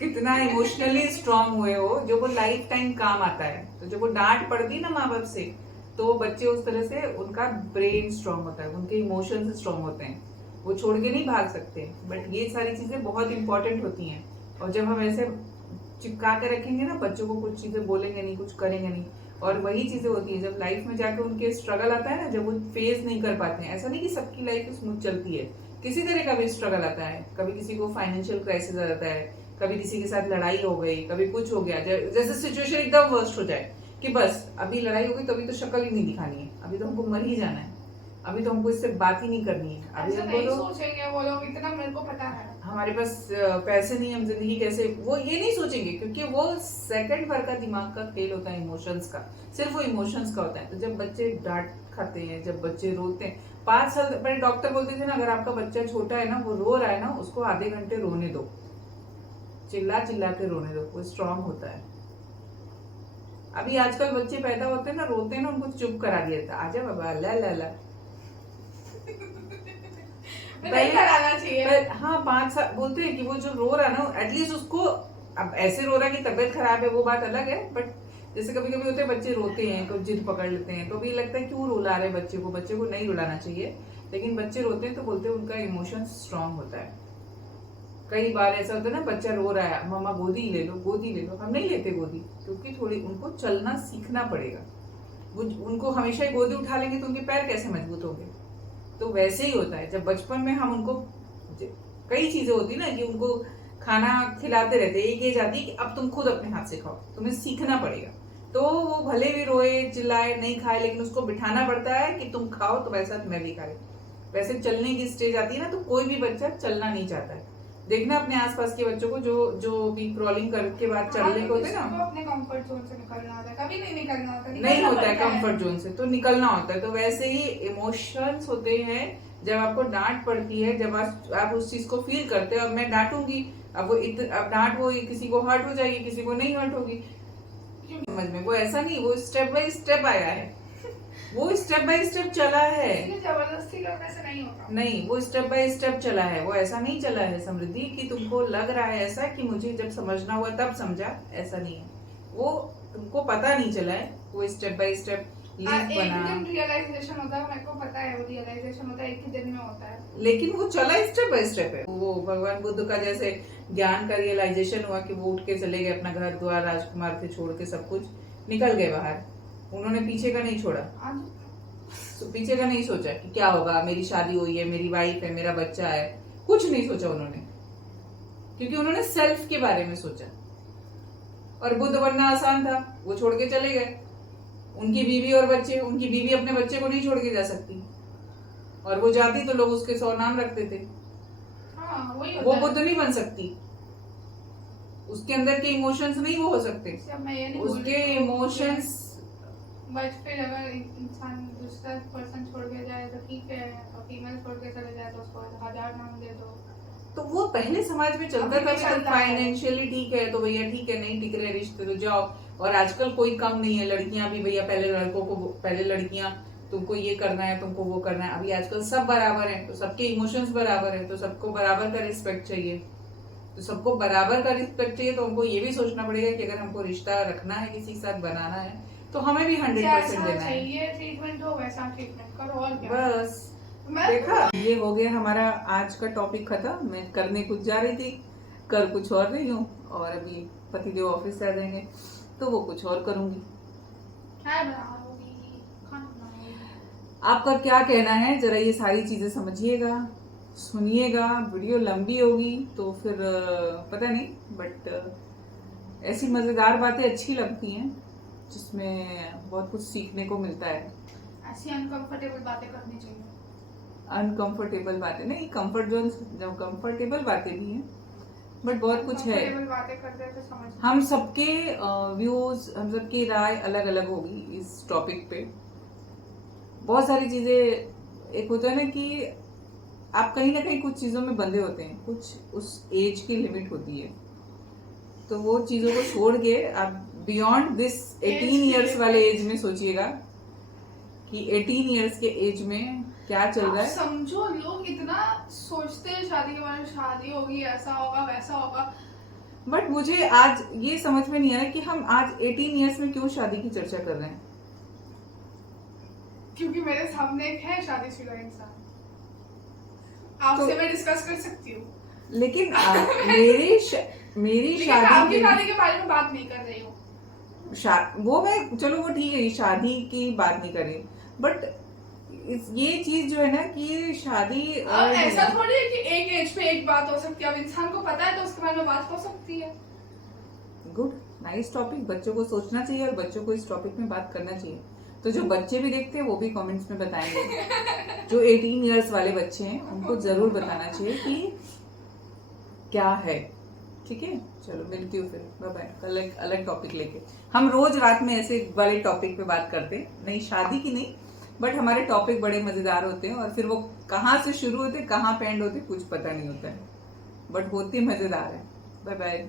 कितना इमोशनली स्ट्रांग हुए हो, जो वो लाइफ टाइम काम आता है। तो जब वो डांट पड़ती ना माँ बाप से, तो बच्चे उस तरह से, उनका ब्रेन स्ट्रांग होता है, उनके इमोशंस स्ट्रांग होते हैं, वो छोड़ के नहीं भाग सकते। बट ये सारी चीजें बहुत इंपॉर्टेंट होती हैं, और जब हम ऐसे चिपका के रखेंगे ना बच्चों को, कुछ चीजें बोलेंगे नहीं, कुछ करेंगे नहीं, और वही चीजें होती है जब लाइफ में जाके उनके स्ट्रगल आता है ना, जब वो फेस नहीं कर पाते हैं। ऐसा नहीं कि सबकी लाइफ स्मूथ चलती है, किसी तरह का भी स्ट्रगल आता है। कभी किसी को फाइनेंशियल क्राइसिस आ जाता है, कभी किसी के साथ लड़ाई हो गई, कभी कुछ हो गया, जैसे सिचुएशन एकदम वर्स्ट हो जाए कि बस अभी लड़ाई हो गई तो अभी तो शक्ल ही नहीं दिखानी है, अभी तो हमको मर ही जाना है, अभी तो हमको इससे बात ही नहीं करनी है, अभी ऐसा हमको नहीं तो सोचेंगे वो लोग, इतना मेरे को पता है। हमारे पास पैसे नहीं, हम जिंदगी कैसे, वो ये नहीं सोचेंगे, क्योंकि वो सेकंड भर का दिमाग का खेल होता है, इमोशंस का, सिर्फ वो इमोशंस का होता है। तो जब बच्चे डांट खाते हैं, जब बच्चे रोते हैं, 5 साल पहले डॉक्टर बोलते थे ना, अगर आपका बच्चा छोटा है ना, वो रो रहा है ना, उसको आधे घंटे रोने दो, चिल्ला चिल्ला के रोने दो, वो स्ट्रांग होता है। अभी आजकल बच्चे पैदा होते हैं ना, रोते हैं ना, उनको चुप करा दिया था, आजा बाबा ला ला ला। नहीं कराना चाहिए। हाँ 5 साल बोलते हैं कि वो जो रो रहा ना, एटलीस्ट उसको, अब ऐसे रो रहा कि तबीयत खराब है वो बात अलग है, बट जैसे कभी कभी होते हैं बच्चे रोते हैं तो जिद पकड़ लेते हैं, तो भी लगता है क्यों रुला रहे बच्चे को नहीं रुलाना चाहिए, लेकिन बच्चे रोते हैं तो बोलते हैं उनका इमोशन स्ट्रांग होता है। कई बार ऐसा होता है ना, बच्चा रो रहा है, मम्मा गोदी ले लो गोदी ले लो, हम नहीं लेते गोदी, क्योंकि थोड़ी उनको चलना सीखना पड़ेगा। वो उनको हमेशा ही गोदी उठा लेंगे तो उनके पैर कैसे मजबूत होंगे। तो वैसे ही होता है, जब बचपन में हम उनको, कई चीजें होती ना कि उनको खाना खिलाते रहते, एक एज आती है कि अब तुम खुद अपने हाथ से खाओ, तुम्हें सीखना पड़ेगा। तो वो भले भी रोए चिल्लाए नहीं खाए, लेकिन उसको बिठाना पड़ता है कि तुम खाओ तो वैसा मैं भी खाए। वैसे चलने की स्टेज आती है ना, तो कोई भी बच्चा चलना नहीं चाहता है। देखना अपने आसपास के बच्चों को, जो भी क्रॉलिंग करके बाद चलने को होते हैं ना, अपने कंफर्ट जोन से निकलना होता है, कभी नहीं निकलना होता, नहीं होता है कंफर्ट जोन से, तो निकलना होता है। तो वैसे ही इमोशंस होते हैं, जब आपको डांट पड़ती है, जब आप उस चीज को फील करते हो, अब मैं डांटूंगी, अब डांट वो किसी को हर्ट हो जाएगी, किसी को नहीं हर्ट होगी, समझ में, वो ऐसा नहीं, वो स्टेप बाय स्टेप आया है, वो स्टेप बाय स्टेप चला है, जबरदस्ती करने से नहीं होगा। नहीं वो स्टेप बाय स्टेप चला है, वो ऐसा नहीं चला है समृद्धि कि तुमको लग रहा है ऐसा कि मुझे जब समझना हुआ तब समझा, ऐसा नहीं है, वो तुमको पता नहीं चला है, वो स्टेप बाय स्टेप एक दिन रियलाइजेशन होता है, मेरे को पता है, वो रियलाइजेशन होता है एक ही दिन में होता है, लेकिन वो चला स्टेप बाय स्टेप है। वो भगवान बुद्ध का जैसे ज्ञान का रियलाइजेशन हुआ कि वो उठ के चले गए, अपना घर द्वार राजकुमार थे छोड़ के, सब कुछ निकल गए बाहर, उन्होंने पीछे का नहीं छोड़ा, तो पीछे का नहीं सोचा कि क्या होगा, मेरी शादी हुई है, मेरी वाइफ है, मेरा बच्चा है, कुछ नहीं सोचा उन्होंने, क्योंकि उन्होंने सेल्फ के बारे में सोचा। और बुद्ध बनना आसान था, वो छोड़ के चले गए, उनकी बीवी और बच्चे, उनकी बीवी अपने बच्चे को नहीं छोड़ के जा सकती, और वो जाती तो लोग उसके 100 नाम रखते थे। हाँ, वही वो बुद्ध नहीं बन सकती, उसके अंदर के इमोशंस नहीं वो हो सकते, उसके इमोशंस, बट फिर अगर इंसान दूसरा पर्सन छोड़ के जाए तो ठीक है, और फीमेल छोड़ के चले जाए तो उसको 1000 नाम दे दो, तो वो पहले समाज में चलता था, तो फाइनेंशियली ठीक है तो भैया ठीक है, नहीं टिक रहे रिश्ते तो जाओ। और आजकल कोई कम नहीं है, लड़कियां भी भैया, पहले लड़कों को, पहले लड़कियां तुमको ये करना है, तुमको वो करना है, अभी आजकल सब बराबर है, तो सबके इमोशंस बराबर है, तो सबको बराबर का रिस्पेक्ट चाहिए, तो सबको बराबर का रिस्पेक्ट चाहिए, तो हमको ये भी सोचना पड़ेगा कि अगर हमको रिश्ता रखना है, किसी के साथ बनाना है, तो हमें भी 100% देना है, ट्रीटमेंट हो वैसा ट्रीटमेंट करो, और क्या। बस देखा, ये हो गया हमारा आज का टॉपिक खत्म। मैं करने कुछ जा रही थी, कर कुछ और रही हूँ, और अभी पतिदेव ऑफिस से आ जाएंगे तो वो कुछ और करूंगी। आपका क्या कहना है, जरा ये सारी चीजें समझिएगा, सुनिएगा। वीडियो लंबी होगी तो फिर पता नहीं, बट ऐसी मजेदार बातें अच्छी लगती हैं जिसमें बहुत कुछ सीखने को मिलता है। ऐसी अनकंफर्टेबल बातें करनी चाहिए। अनकंफर्टेबल बातें नहीं, कंफर्ट जोन, जब कंफर्टेबल बातें भी हैं, बट बहुत कुछ है। Uncomfortable बातें करते हैं तो समझ हम सबके व्यूज, हम सबकी राय अलग अलग होगी इस टॉपिक पे। बहुत सारी चीजें, एक होता है ना कि आप कहीं ना कहीं कुछ चीजों में बंधे होते हैं, कुछ उस एज की लिमिट होती है, तो वो चीजों को छोड़ के आप बियॉन्ड दिस 18 इयर्स वाले एज में सोचिएगा कि 18 इयर्स के एज में क्या चल रहा है। समझो, लोग इतना सोचते हैं शादी के बारे में, शादी होगी, ऐसा होगा वैसा होगा, बट मुझे आज ये समझ में नहीं आया कि हम आज 18 इयर्स में क्यों शादी की चर्चा कर रहे हैं। क्योंकि मेरे सामने एक है शादीशुदा इंसान, आपसे मैं डिस्कस कर सकती हूँ, लेकिन मेरी लेकिन शादी आपकी शादी के बारे में बात नहीं कर रही हूँ। वो मैं, चलो वो ठीक है, शादी की बात नहीं करें, बट ये चीज जो है ना कि शादी और ऐसा थोड़ी है कि एक एज पे एक बात हो सकती है, अब इंसान को पता है तो उसके बारे में बात हो सकती है। Good, nice topic. बच्चों को सोचना चाहिए और बच्चों को इस टॉपिक में बात करना चाहिए। तो जो बच्चे भी देखते हैं वो भी कमेंट्स में बताएंगे। जो 18 इयर्स वाले बच्चे हैं उनको जरूर बताना चाहिए कि क्या है। ठीक है, चलो मिलती हूँ फिर, बाय बाय। कल एक अलग टॉपिक लेके, हम रोज रात में ऐसे वाले टॉपिक पे बात करते हैं, नहीं शादी की नहीं, बट हमारे टॉपिक बड़े मजेदार होते हैं और फिर वो कहाँ से शुरू होते कहाँ पे एंड होते कुछ पता नहीं होता है, बट होते मजेदार है। Bye bye.